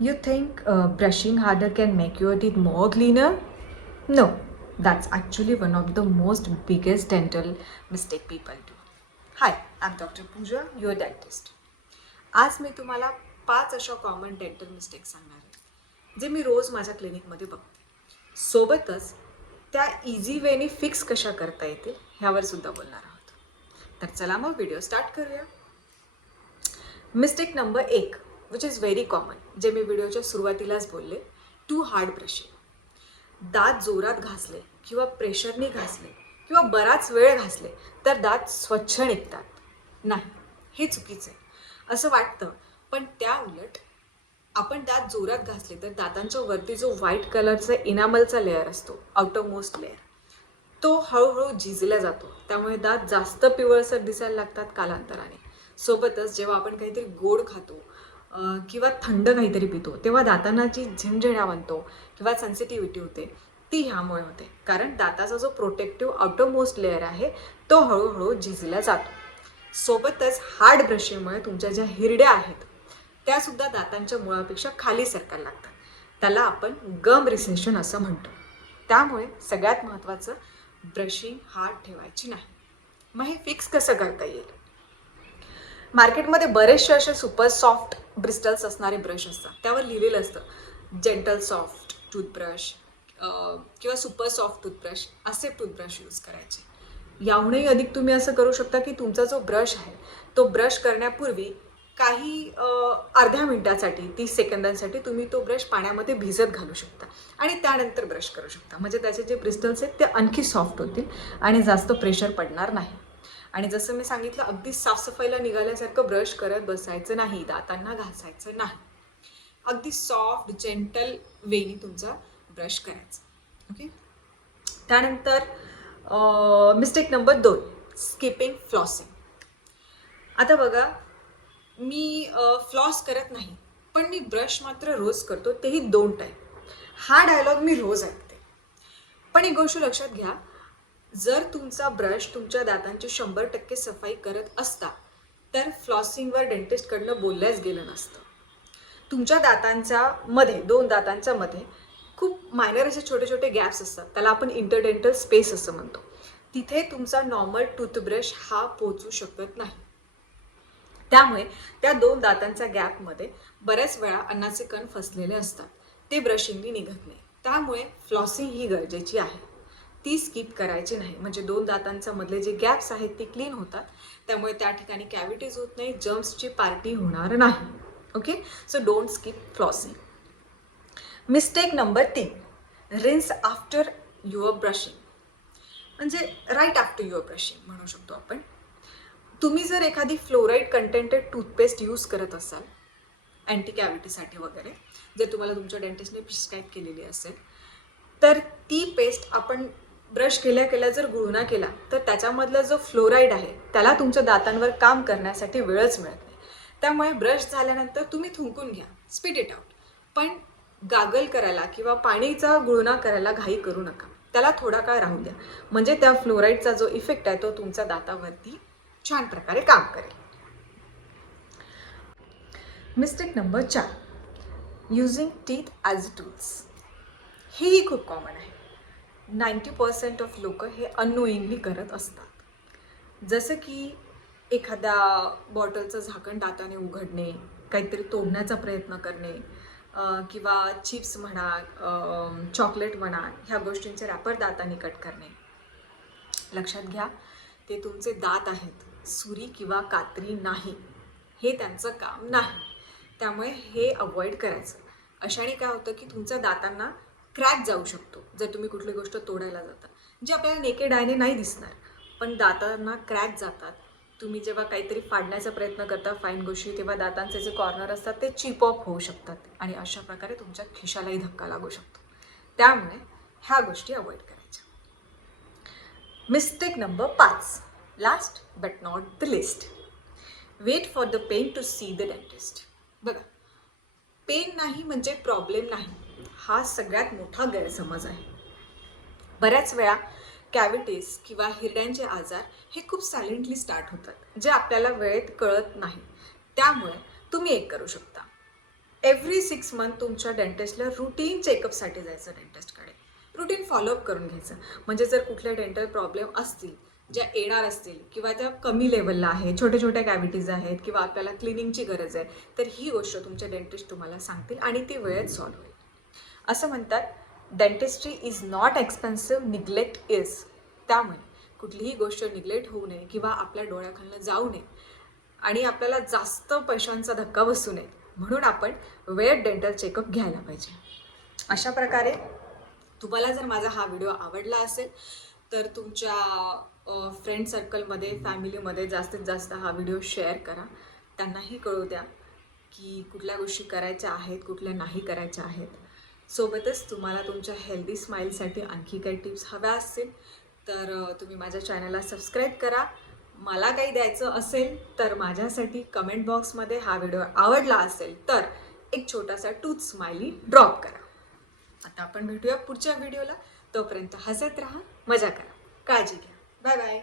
You think brushing harder can make your teeth more cleaner? No, that's actually one of the most biggest dental mistake people do. Hi, I'm Dr. Pooja, your dentist. आज मी तुम्हाला 5 अशा common dental mistake सांगणार आहे जे मी रोज माझ्या क्लिनिकमध्ये बघते. सोबतच त्या इझी वेने फिक्स कशा करता येतील ह्यावर सुद्धा बोलणार आहोत. तर चला मग व्हिडिओ स्टार्ट करूया. Mistake number 1 which is very common, जे मी व्हिडिओच्या सुरुवातीलाच बोलले, टू हार्ड ब्रशिंग. दात जोरात घासले किंवा प्रेशरने घासले किंवा बराच वेळ घासले तर दात स्वच्छ निघतात. नाही, हे चुकीचं आहे असं वाटतं, पण त्या उलट आपण दात जोरात घासले तर दातांच्या वरती जो व्हाईट कलरचा इनामलचा लेअर असतो, आउटर मोस्ट लेअर, तो हळूहळू झिजला जातो. त्यामुळे दात जास्त पिवळसर दिसायला लागतात कालांतराने. सोबतच जेव्हा आपण काहीतरी गोड खातो किंवा थंड काहीतरी पितो तेव्हा दातांना जी झिमझिण्या बनतो किंवा सेन्सिटिव्हिटी होते ती ह्यामुळे होते, कारण दाताचा जो प्रोटेक्टिव्ह आउटर मोस्ट लेअर आहे तो हळूहळू झिजला जातो. सोबतच हार्ड ब्रशिंगमुळे तुमच्या ज्या हिरड्या आहेत त्यासुद्धा दातांच्या मुळापेक्षा खाली सरकायला लागतात. त्याला आपण गम रिसेशन असं म्हणतो. त्यामुळे सगळ्यात महत्त्वाचं, ब्रशिंग हार्ड ठेवायची नाही. मग हे फिक्स कसं करता येईल? मार्केटमध्ये बरेचसे असे सुपर सॉफ्ट ब्रिस्टल्स असणारे ब्रश असतात. त्यावर लिहिलेलं असतं जेंटल सॉफ्ट टूथब्रश किंवा सुपर सॉफ्ट टूथब्रश, असे टूथब्रश यूज करायचे. याहूनही अधिक तुम्ही असं करू शकता की तुमचा जो ब्रश आहे तो ब्रश करण्यापूर्वी काही अर्ध्या मिनिटासाठी 30 सेकंदांसाठी तुम्ही तो ब्रश पाण्यामध्ये भिजत घालू शकता आणि त्यानंतर ब्रश करू शकता. म्हणजे त्याचे जे ब्रिस्टल्स आहेत ते आणखी सॉफ्ट होतील आणि जास्त प्रेशर पडणार नाही. आणि जसं मी सांगितलं, अगदी साफसफाईला निघाल्यासारखं ब्रश करत बसायचं नाही, दातांना घासायचं नाही. अगदी सॉफ्ट जेंटल वेनी तुमचा ब्रश करायचा. ओके. त्यानंतर मिस्टेक नंबर 2, स्किपिंग फ्लॉसिंग. आता बघा, मी फ्लॉस करत नाही, पण मी ब्रश मात्र रोज करतो, तेही 2 टाईम. हा डायलॉग मी रोज ऐकते. पण एक गोष्ट लक्षात घ्या, जर तुमचा ब्रश तुमच्या दातांची 100% सफाई करत असता तर फ्लॉसिंगवर डेंटिस्टकडनं बोलल्याच गेलं नसतं. तुमच्या दातांच्या मध्ये, 2 दातांच्या मध्ये खूप मायनर असे छोटे छोटे गॅप्स असतात. त्याला आपण इंटरडेंटल स्पेस असं म्हणतो. तिथे तुमचा नॉर्मल टूथब्रश हा पोहोचू शकत नाही. त्यामुळे त्या 2 दातांच्या गॅपमध्ये बऱ्याच वेळा अन्नाचे कण फसलेले असतात. ते ब्रशिंगनी निघत नाही. त्यामुळे फ्लॉसिंग ही गरजेची आहे. ती स्किप करायची नाही. म्हणजे 2 दातांच्या मधले जे गॅप्स आहेत ते क्लीन होतात. त्यामुळे त्या ठिकाणी कॅव्हिटीज होत नाही, जर्म्सची पार्टी होणार नाही. Okay. So don't skip flossing. Mistake number 3, rinse after your brushing. म्हणजे राईट आफ्टर युअर ब्रशिंग म्हणू शकतो आपण. तुम्ही जर एखादी फ्लोराईड कंटेंटेड टूथपेस्ट यूज करत असाल अँटी कॅव्हिटीसाठी वगैरे, जर तुम्हाला तुमच्या डेंटिस्टने प्रिस्क्राईब केलेली असेल, तर ती पेस्ट आपण ब्रश केल्या केल्या जर गुळणा केला तर त्याच्यामधला जो फ्लोराईड आहे त्याला तुमच्या दातांवर काम करण्यासाठी वेळच मिळत नाही. त्यामुळे ब्रश झाल्यानंतर तुम्ही थुंकून घ्या, स्पीट इट आउट, पण गागल करायला किंवा पाणीचा गुळणा करायला घाई करू नका. त्याला थोडा काळ राहू द्या, म्हणजे त्या फ्लोराईडचा जो इफेक्ट आहे तो तुमच्या दातावरती छान प्रकारे काम करेल. Mistake number 4, using teeth as tools. हेही खूप कॉमन आहे. 90% ऑफ लोक हे अननोईंगली करत असतात. जसं की एखाद्या बॉटलचं झाकण दाताने उघडणे, काहीतरी तोडण्याचा प्रयत्न करणे, किंवा चिप्स म्हणा, चॉकलेट म्हणा, ह्या गोष्टींचे रॅपर दाताने कट करणे. लक्षात घ्या, ते तुमचे दात आहेत, सुरी किंवा कात्री नाही. हे त्यांचं काम नाही. त्यामुळे हे अवॉइड करायचं. अशाने काय होतं की तुमच्या दातांना क्रॅक जाऊ शकतो जर तुम्ही कुठली गोष्ट तोडायला जाता, जे आपल्याला नेकेड आयने नाही दिसणार, पण दातांना क्रॅक जातात. तुम्ही जेव्हा काहीतरी फाडण्याचा प्रयत्न करता फाईन गोष्टी, तेव्हा दातांचे जे कॉर्नर असतात ते चिप ऑफ होऊ शकतात आणि अशा प्रकारे तुमच्या खिशालाही धक्का लागू शकतो. त्यामुळे ह्या गोष्टी अवॉइड करायच्या. Mistake number 5, last but not the least, wait for the pain to see the dentist. बघा, पेन नाही म्हणजे प्रॉब्लेम नाही, हा सगळ्यात मोठा गैरसमज आहे. बऱ्याच वेळा कॅव्हिटीज किंवा हिरड्यांचे आजार हे खूप सायलेंटली स्टार्ट होतात, जे आपल्याला वेळेत कळत नाही. त्यामुळे तुम्ही एक करू शकता. एव्हरी 6 मंथ तुमच्या डेंटिस्टला रुटीन चेकअपसाठी जायचं डेंटिस्टकडे. रुटीन फॉलोअप करून घ्यायचं. म्हणजे जर कुठले डेंटल प्रॉब्लेम असतील ज्या येणार असतील किंवा त्या कमी लेवलला आहे, छोट्या छोट्या कॅव्हिटीज आहेत किंवा आपल्याला क्लिनिंगची गरज आहे, तर ही गोष्ट तुमचे डेंटिस्ट तुम्हाला सांगतील आणि ती वेळेत सॉल्व्ह होईल. असं म्हणतात, dentistry is not expensive, neglect is. त्यामुळे कुठलीही गोष्ट निग्लेक्ट होऊ नये किंवा आपल्या डोळ्याखालनं जाऊ नये आणि आपल्याला जास्त पैशांचा धक्का बसू नये म्हणून आपण वेळेत डेंटल चेकअप घ्यायला पाहिजे. अशा प्रकारे तुम्हाला जर माझा हा व्हिडिओ आवडला असेल तर तुमच्या फ्रेंड सर्कलमध्ये, फॅमिलीमध्ये जास्तीत जास्त हा व्हिडिओ शेअर करा. त्यांनाही कळू द्या की कुठल्या गोष्टी करायच्या आहेत, कुठल्या नाही करायच्या आहेत. सोबतच तुम्हाला तुमच्या हेल्दी स्माईलसाठी आणखी काही टिप्स हव्या असतील तर तुम्ही माझ्या चॅनलला सबस्क्राईब करा. मला काही द्यायचं असेल तर माझ्यासाठी कमेंट बॉक्समध्ये हा व्हिडिओ आवडला असेल तर एक छोटासा टूथ स्माइली ड्रॉप करा. आता आपण भेटूया पुढच्या व्हिडिओला. तोपर्यंत हसत राहा, मजा करा, काळजी घ्या. Bye bye.